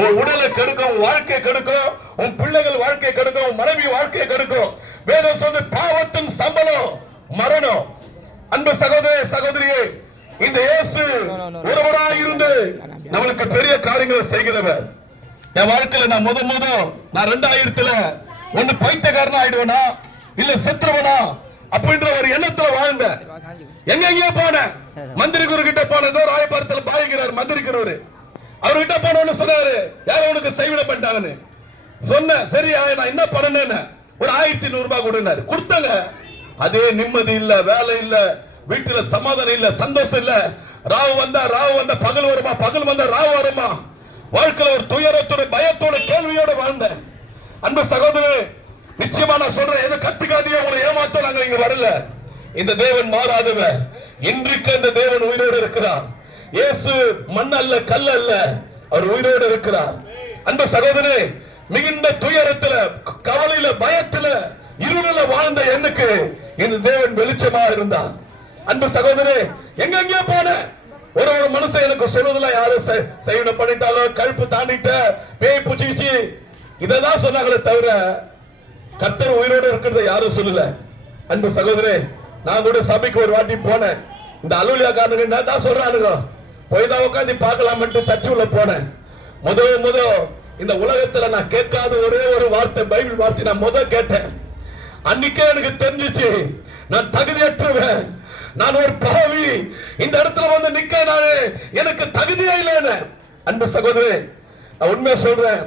உன் உடலை கெடுக்கும், வாழ்க்கை கெடுக்கும், உன் பிள்ளைகள் வாழ்க்கை கெடுக்கும், உன் மனைவி வாழ்க்கையை கெடுக்கும். வேதம் சொல்லுது பாவத்தின் சம்பளம் மரணம். அன்பு சகோதரே சகோதரியே, இந்த இயேசு ஒருவராக இருந்து நம்மளுக்கு பெரிய காரியங்களை செய்கிறவர். என் வாழ்க்கையில நான் நான் 2000 ஒன்னு பைத்தியக்காரனா ஆயிடுவனா இல்ல செத்துருவனா அப்படின்ற ஒரு எண்ணத்துல வாழ்ந்த. எங்கெங்கயோ போன, மந்திரி குரு கிட்ட போனதோ ராயபாரத்தில் பாய்கிறார் மந்திரி குரு. அவர்கிட்ட போனோன்னு சொன்னாரு, யாரும் உனக்கு செய்விட பண்ணிட்டாங்கன்னு சொன்ன. சரி நான் என்ன பண்ணேன்னு ஒரு 1100 ரூபாய் கொடுனாரு. கொடுத்தாங்க. அதே நிம்மதி இல்ல, வேலை இல்ல, வீட்டுல சமாதானம் இல்ல, சந்தோஷம் இல்ல. ராவு வந்தா பகல் வருமா, பகல் வந்தா ராவு வருமா. வாழ்க்கையில ஒரு துயரத்தோட பயத்தோட கேள்வியோட வாழ்ந்த. அன்பு சகோதரர், நிச்சயமா நான் சொல்றேன், எது கற்பிக்காதே உங்களை ஏமாத்த நாங்க இங்க வரல. இந்த தேவன் மாறாதவர். இன்றைக்கு இந்த தேவன் உயிரோடு இருக்கிறார். இயேசு மண் அல்ல, கல் அல்ல, அவர் உயிரோடு இருக்கிறார். அன்பு சகோதரே, மிகுந்த துயரத்துல, கவலையில, பயத்துல, இருள வாழ்ந்த எனக்கு இந்த தேவன் வெளிச்சமா இருந்தார். அன்பு சகோதரே, எங்கெங்கே போன ஒரு மனுஷன் எனக்கு சொல்வதில்லை, யாரும் செய்வன பண்ணிட்டாலும், கழுப்பு தாண்டிட்ட, பேய் பூச்சிச்சு, இதான் சொன்னாங்களே தவிர கர்த்தர் உயிரோடு இருக்கிறத யாரும் சொல்லல. அன்பு சகோதரே, நான் கூட சபைக்கு ஒரு வாட்டி போனேன். இந்த அலுவலியா காரணங்க தான் சொல்றானுங்க, போய் தான் உட்காந்து பார்க்கலாம்ட்டு சர்ச்சு உள்ள போனேன். முத இந்த உலகத்துல நான் கேட்காத ஒரே ஒரு வார்த்தை, பைபிள் வார்த்தை நான் கேட்டேன். அன்னைக்கே எனக்கு தெரிஞ்சிச்சு, நான் தகுதியற்றவன், நான் ஒரு பாவி, இந்த இடத்துல வந்து நிக்க நானு எனக்கு தகுதியே இல்லைன்னு. அன்பு சகோதரே, நான் உண்மையை சொல்றேன்,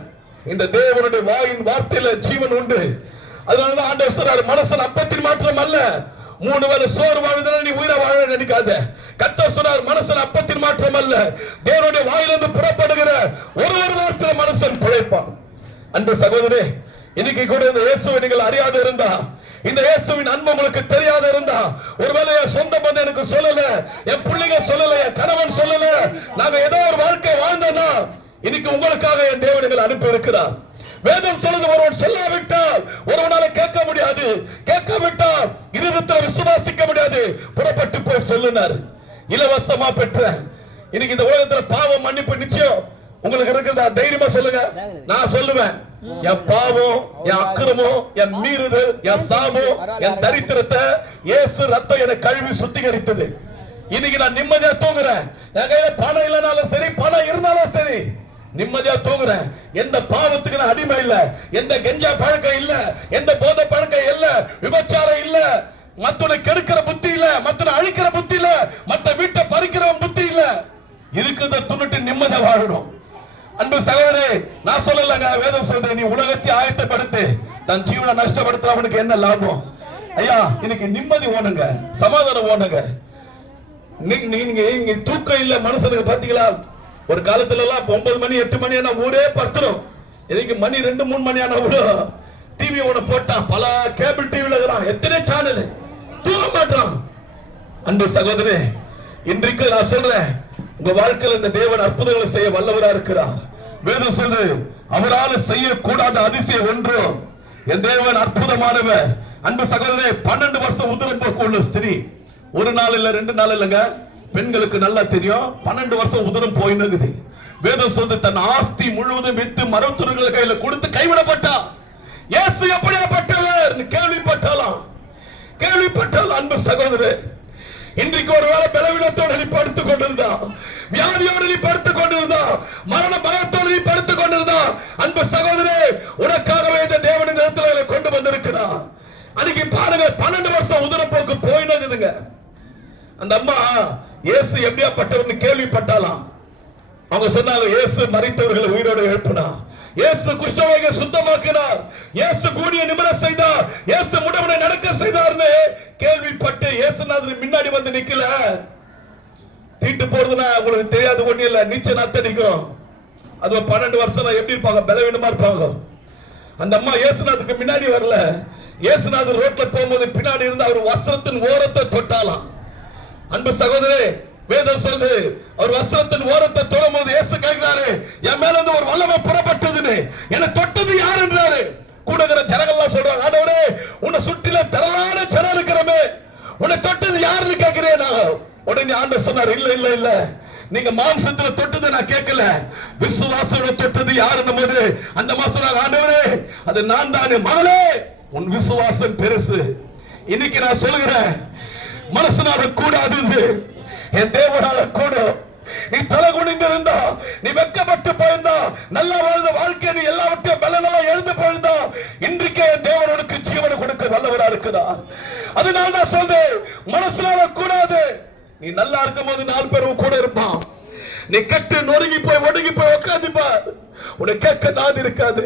இந்த தேவனுடைய வாயின் வார்த்தையில ஜீவன் உண்டு. அதனாலதான் ஆண்டவர் சொல்றாரு, மனுஷன் அப்பத்தின் மாற்றம் அல்ல, 3 வேளை சோறு வாழ்வதால நீ உயிரை வாழ நினைக்காத. கர்த்தர் சொன்னார், மனுஷன் அப்பத்தின் மாற்றம் அல்ல, தேவனுடைய வாயிலிருந்து புறப்படுகிற ஒரு வார்த்தையில மனுஷன் பிழைப்பான். அன்பு சகோதரே, இன்னைக்கு கூட இந்த இயேசுவை நீங்கள் அறியாத இருந்தா, இந்த இயேசுவின் அன்பு உங்களுக்கு தெரியாத இருந்தா, ஒருவேளை என் சொந்த பந்தம் எனக்கு சொல்லல, என் பிள்ளைங்க சொல்லல, என் கணவன் சொல்லல, நாங்க ஏதோ ஒரு வாழ்க்கை வாழ்ந்தோம்னா இன்னைக்கு உங்களுக்காக என் தேவன் எங்களை அனுப்பி இருக்கிறார். வேதம் சொல்லுது, ஒருவன் சொல்லாவிட்டால் ஒருவனால கேட்க முடியாது, கேட்காவிட்டால் இருதயத்தில் விசுவாசிக்க முடியாது, புறப்பட்டு போய் சொல்லுனார். இலவசமா பெற்ற இன்னைக்கு இந்த உலகத்துல பாவம் மன்னிப்பு நிச்சயம் உங்களுக்கு இருக்குதா? தைரியமா சொல்லுங்க. நான் சொல்லுவேன், என் பாவம், என் அக்கிரமம், என் மீறுதல், என் சாபம், என் தரித்திரத்தை இயேசு ரத்தம் என கழுவி சுத்திகரித்தது. இன்னைக்கு நான் நிம்மதியா தூங்குறேன். என் கையில பணம் இல்லைனாலும் சரி, பணம் இருந்தாலும் சரி, நிம்மதியா தூங்குறேன். எந்த பாவத்துக்கு நான் அடிமை இல்ல, எந்த கெஞ்சா பழக்கம் இல்ல, எந்த போதை பழக்கம் இல்ல, விபச்சாரம் இல்ல, மத்தனை கெடுக்கிற புத்தி இல்ல, மத்தனை அழிக்கிற புத்தி இல்ல, மத்த வீட்டை பறிக்கிறவன் புத்தி இல்ல. இருக்கிறத துணிட்டு நிம்மதியா வாழணும். அன்பு சகோதரே, நான் சொல்லலங்க, வேதம் சொல்றேன், நீ உலகத்தை ஆயத்தப்படுத்து, தன் ஜீவனை நஷ்டப்படுத்துறவனுக்கு என்ன லாபம்? ஐயா, இன்னைக்கு நிம்மதி ஓணுங்க, சமாதானம் ஓணுங்க. நீங்க தூக்கம் இல்ல மனுஷனுக்கு பாத்தீங்களா? ஒரு காலத்துல எல்லாம் 9 மணி 8 மணி ஆனா ஊரே படுத்துரும். இன்னைக்கு மணி 2 3 மணி ஆனா கூட டிவி ஒண்ணு போட்டான், பல கேபிள் டிவில இருக்கிறான், எத்தனை சேனல், தூங்க மாட்டான். அன்பு சகோதரே, இன்றைக்கு நான் சொல்றேன், உங்க வாழ்க்கையில் இந்த தேவன் அற்புதங்களை செய்ய வல்லவரா இருக்கிறார். வேதம் சொல்றது, அவரால் செய்யக்கூடாத அதிசயம் ஒன்று, என் தேவன் அற்புதமானவர். அன்பு சகோதரே, 12 வருஷம் உதிரம் போக்கு உள்ள ஸ்திரீ, ஒரு நாள் இல்ல 2 நாள் இல்லங்க, பெண்களுக்கு நல்லா தெரியும், 12 வருஷம் உதிரம் போயினுக்குது. வேதம் சொல்றது, தன் ஆஸ்தி முழுவதும் வித்து மருத்துவர்கள் கையில கொடுத்து கைவிடப்பட்டா. இயேசு எப்படியாப்பட்டவர் கேள்விப்பட்டால் அன்பு சகோதரே, இன்றைக்கு ஒருவேளை பலவீனத்தோடு நீ படுத்துக் கொண்டிருந்தா, வியாதியோடு நீ படுத்துக் கொண்டிருந்தா, மரண பயத்தோடு நீ படுத்துக் கொண்டிருந்தா, அன்பு சகோதரே, உனக்காகவே இந்த தேவன் இந்த இடத்துல கொண்டு வந்திருக்கிறார். அன்னைக்கு பாருங்க, 12 வருஷம் உதிரப்போக்கு போயினுக்குதுங்க. அந்த அம்மா இயேசு எப்படியாப்பட்டவர்னு கேள்விப்பட்டாலாம். அவங்க சொன்னாங்க, இயேசு மரித்தவர்களை உயிரோடு எழுப்பினார், இயேசு குஷ்டரோகியை சுத்தமாக்கினார், இயேசு கூடிய நிமிர செய்தார், இயேசு முடவனை நடக்க செய்தார்னு கேள்விப்பட்டு இயேசுநாதர் முன்னாடி வந்து நிக்கல. தீட்டு போறதுன்னா உங்களுக்கு தெரியாது ஒண்ணு இல்ல, நீச்சல் அத்தடிக்கும். அது 12 வருஷம் எப்படி இருப்பாங்க? பலவீனமா இருப்பாங்க. அந்த அம்மா இயேசுநாதருக்கு முன்னாடி வரல. இயேசுநாதர் ரோட்ல போகும்போது பின்னாடி இருந்து அவர் வஸ்திரத்தின் ஓரத்தை தொட்டாலாம். அன்பு சகோதரே, வேதம் சொல்லுது, அவர் வஸ்திரத்தின் ஓரத்தை தொடும் போது இயேசு கேட்கிறாரு, என் மேல இருந்து ஒரு வல்லமை புறப்பட்டதுன்னு, என்ன தொட்டது யார் என்றாரு. கூட இருக்கிற ஜனங்கள்லாம் சொல்றாங்க, ஆண்டவரே, உன்னை சுற்றில திரளான ஜனம் இருக்கிறமே, உன்னை தொட்டது யாருன்னு கேட்கிறேன். உடனே ஆண்டவர் சொன்னார், இல்ல இல்ல இல்ல, நீங்க மாம்சத்துல தொட்டதை நான் கேட்கல, விசுவாசோட தொட்டது யாருன்னும் போது அந்த மாசம் ஆண்டவரே அது நான் தானே. மகளே, உன் விசுவாசம் பெருசு. இன்னைக்கு நான் சொல்லுகிறேன், மனசனால கூடாது, என் தேவனால கூடும். நீ தலை குனிந்திருந்தா, நீ வெட்கப்பட்டு போயிருந்தா, நல்லா வாழ்ந்த வாழ்க்கை நீ எல்லாவற்றையும் பலனெல்லாம் எழுந்து போயிருந்தா, இன்றைக்கே என் தேவனுக்கு ஜீவனை கொடுக்க வல்லவரா இருக்குதா. அதனால நான் சொல்றேன், மனசுனால கூடாது. நீ நல்லா இருக்கும் போது 4 பேரும் கூட இருப்பான். நீ கெட்டு நொறுங்கி போய் ஒடுங்கி போய் உட்காந்துப்பார், உனக்கு கேட்க நாது இருக்காது.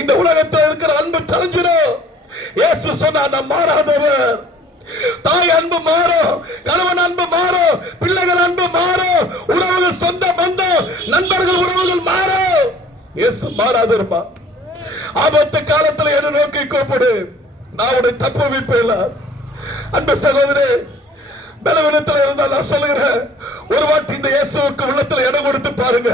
இந்த உலகத்தில் இருக்கிற அன்பு தலைஞ்சிடும். இயேசு சொன்னா, நான் மாறாதவர். தாய் அன்பு மாறும், கணவன் அன்பு மாறும், பிள்ளைகள் அன்பு மாறும், உறவுகள் சொந்த பந்தம் நண்பர்கள் உறவுகள் மாறும். இயேசு மாறாதிருப்பா. ஆபத்து காலத்துல என்ன நோக்கி கூப்பிடு, நான் உன்னை தப்பு வைப்பேன். அன்பு சகோதரே, பலவீனத்தில் இருந்தால் நான் சொல்லுகிறேன், ஒரு வாட்டி இந்த இயேசுவுக்கு உள்ளத்துல இடம் கொடுத்து பாருங்க.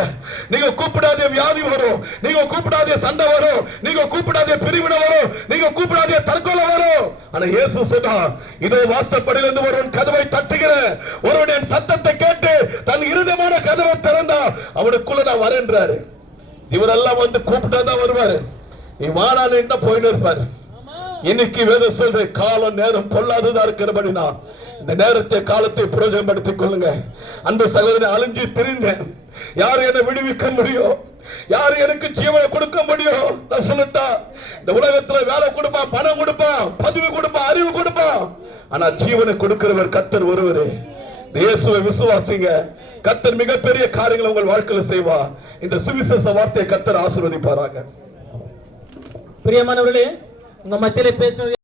நீங்க கூப்பிடாதே வியாதி வரும், நீங்க கூப்பிடாதே சண்டை வரும், நீங்க கூப்பிடாதே பிரிவினை வரும், நீங்க கூப்பிடாதே தற்கொலை வரும். ஆனா இயேசு சொன்னா, இதோ வாசற்படியிலிருந்து ஒருவன் கதவை தட்டுகிற ஒருவன் என் சத்தத்தை கேட்டு தன் இருதயமான கதவை திறந்தா அவனுக்குள்ள நான் வரேன்றாரு. இவரெல்லாம் வந்து கூப்பிட்டாதான் வருவாரு. நீ வாடான்னு என்ன போயின்னு இருப்பாரு. இன்னைக்கு வேதம் சொல்ற காலம் நேரம் பொல்லாததா இருக்கிறபடினா இந்த நேரத்தை காலத்தை பிரயோஜனப்படுத்திக் கொள்ளுங்க. அன்பு சகோதரனை, அழிஞ்சு திரிந்தேன், யாரு என்னை விடுவிக்க முடியும், யாரு எனக்கு ஜீவனை கொடுக்க முடியும்? நான் சொல்லட்டா, இந்த உலகத்துல வேலை கொடுப்பான், பணம் கொடுப்பான், பதவி கொடுப்பான், அறிவு கொடுப்பான், ஆனா ஜீவனை கொடுக்கிறவர் கர்த்தர் ஒருவரே. இயேசுவை விசுவாசிங்க, கர்த்தர் மிகப்பெரிய காரியங்களை உங்கள் வாழ்க்கையில் செய்வா. இந்த சுவிசேஷ வார்த்தையை கர்த்தர் ஆசீர்வதிப்பாராக. பிரியமானவர்களே, உங்க மத்தியிலே பேசினது